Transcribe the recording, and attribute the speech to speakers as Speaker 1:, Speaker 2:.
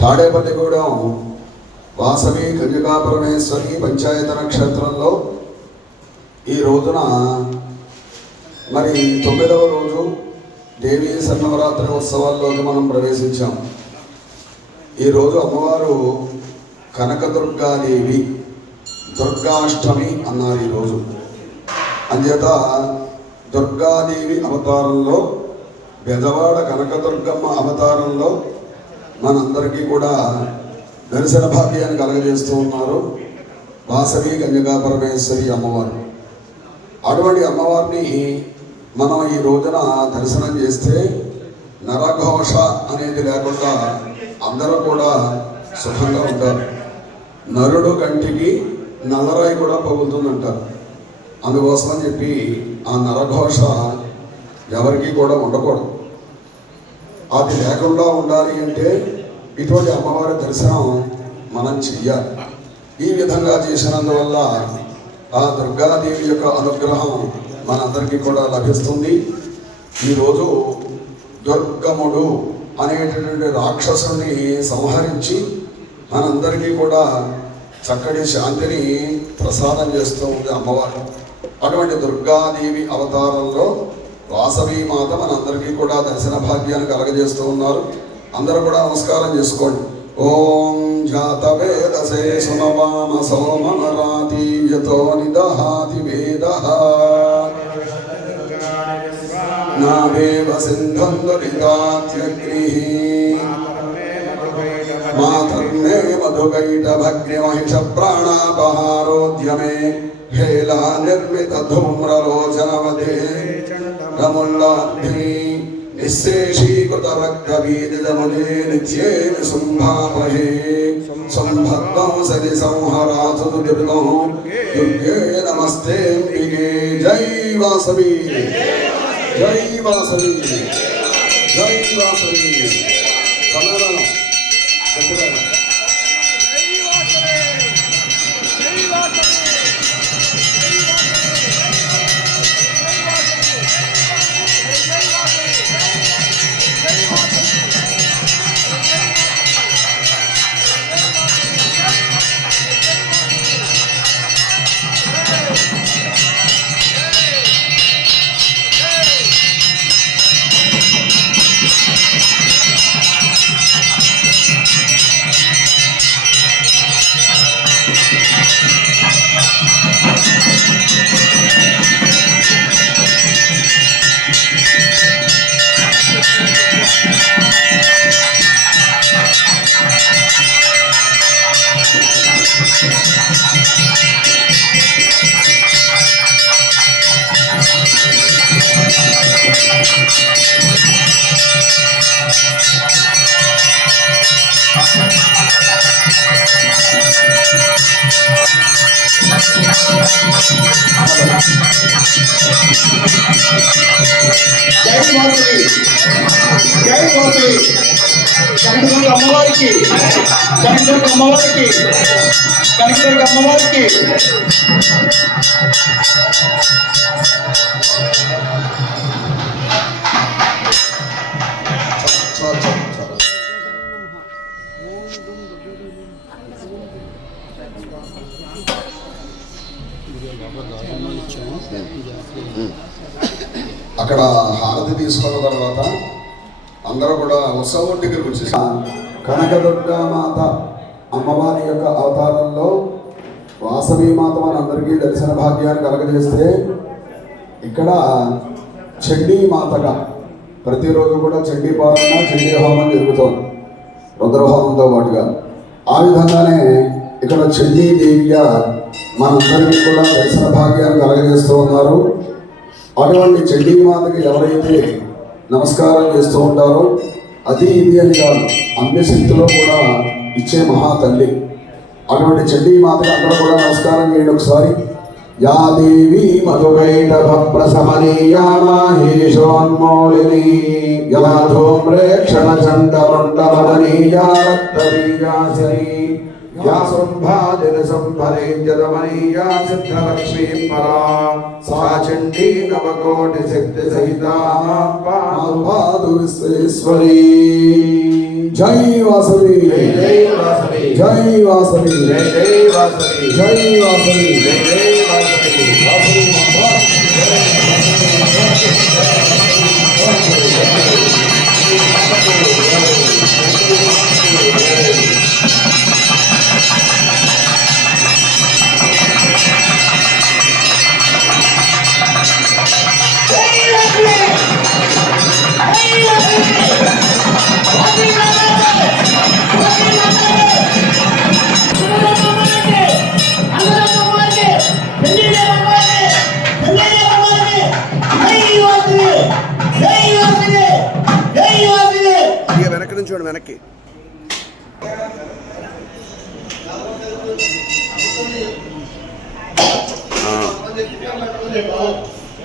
Speaker 1: తాడేపల్లిగూడెం వాసవి కన్యకా పరమేశ్వరి పంచాయత నక్షత్రంలో ఈ రోజున మరి తొమ్మిదవ రోజు దేవీ సన్నవరాత్రి ఉత్సవాల్లోకి మనం ప్రవేశించాం. ఈరోజు అమ్మవారు కనకదుర్గాదేవి దుర్గాష్టమి అన్నారు ఈరోజు అంచేత దుర్గాదేవి అవతారంలో బెదవాడ కనకదుర్గమ్మ అవతారంలో మనందరికీ కూడా దర్శన భాగ్యాన్ని కలగజేస్తూ ఉన్నారు. వాసవి కన్యకా పరమేశ్వరి అమ్మవారు. అటువంటి అమ్మవారిని మనం ఈ రోజున దర్శనం చేస్తే నరఘోష అనేది లేకుండా అందరూ కూడా సుఖంగా ఉంటారు. నరుడు కంటికి నల్లరాయి కూడా పగులుతుందంటారు. అందుకోసమని చెప్పి ఆ నరఘోష ఎవరికీ కూడా ఉండకూడదు. అది లేకుండా ఉండాలి అంటే ఇటువంటి అమ్మవారి దర్శనం మనం చెయ్యాలి. ఈ విధంగా చేసినందువల్ల ఆ దుర్గాదేవి యొక్క అనుగ్రహం మనందరికీ కూడా లభిస్తుంది. ఈరోజు దుర్గముడు అనేటటువంటి రాక్షసుని సంహరించి మనందరికీ కూడా చక్కటి శాంతిని ప్రసాదం చేస్తూ ఉంది అమ్మవారు. అటువంటి దుర్గాదేవి అవతారంలో వాసవి మాత మనందరికీ కూడా దర్శన భాగ్యాన్ని కలగజేస్తూ ఉన్నారు. అందరూ కూడా నమస్కారం చేసుకోండి. ఓం జాతవేదసే సునవామ సోమనరాతి యతో నిదహాతి వేద. నావేవ సింధం దురితాత్యగ్నిః మాతర్మే మధుకైటభగ్నిమహిష ప్రాణాపహారోద్యమే హేలా నిర్మిత ధూమ్రలోచనవదే. రముల్లాగ్ని विश्वेशीकृतवग्रवीदितमने नित्येन सम्भावहे सम्भक्तौ सति दुर्गे नमस्ते जय वासवी। जय वासवी। जय वासवी। कमला జై
Speaker 2: కనకదుర్గ అమ్మవారికి కనకదుర్గ అమ్మవారికి కనకదుర్గ అమ్మవారికి.
Speaker 1: అక్కడ హారతి తీసుకున్న తర్వాత అందరూ కూడా ఉత్సవం దగ్గరికి వచ్చేసి కనకదుర్గా మాత అమ్మవారి యొక్క అవతారంలో వాసవి మాత మనందరికీ దర్శన భాగ్యాన్ని కలగజేస్తే ఇక్కడ చండీ మాతగా ప్రతిరోజు కూడా చండీ పారాయణ చండీ హోమం జరుగుతోంది. రుద్రహోమంతో పాటుగా. ఆ విధంగానే ఇక్కడ చండీ దేవిగా మనందరికీ కూడా దర్శన భాగ్యాన్ని కలగజేస్తూ ఉన్నారు. అటువంటి చండీ మాతకి ఎవరైతే నమస్కారం చేస్తూ ఉంటారు. అది ఇది అని కాదు. అన్ని శక్తులు కూడా ఇచ్చే మహా తల్లి అటువంటి చండీ మాతకి అందరూ కూడా నమస్కారం చేయండి ఒకసారి. యా దేవి మధుకైటభ ప్రసమనీయా మాహేశోన్మౌళిని యా చండమండమనీయా या संभाजन संभरे जदमनी या सिद्धलक्ष्मी सम्भाजनसम्भरेजदमनीया
Speaker 3: सिद्धलक्ष्मीपरा सा चण्डी
Speaker 1: नवकोटिशक्तिसहिता पादुर्सेश्वरी
Speaker 3: जय वासवी जय
Speaker 1: वासवी जय
Speaker 3: वासवी जय वासवी
Speaker 1: जय वासवी
Speaker 4: जय वासवी నుంచి చూడండి వెనక్కి ఆ.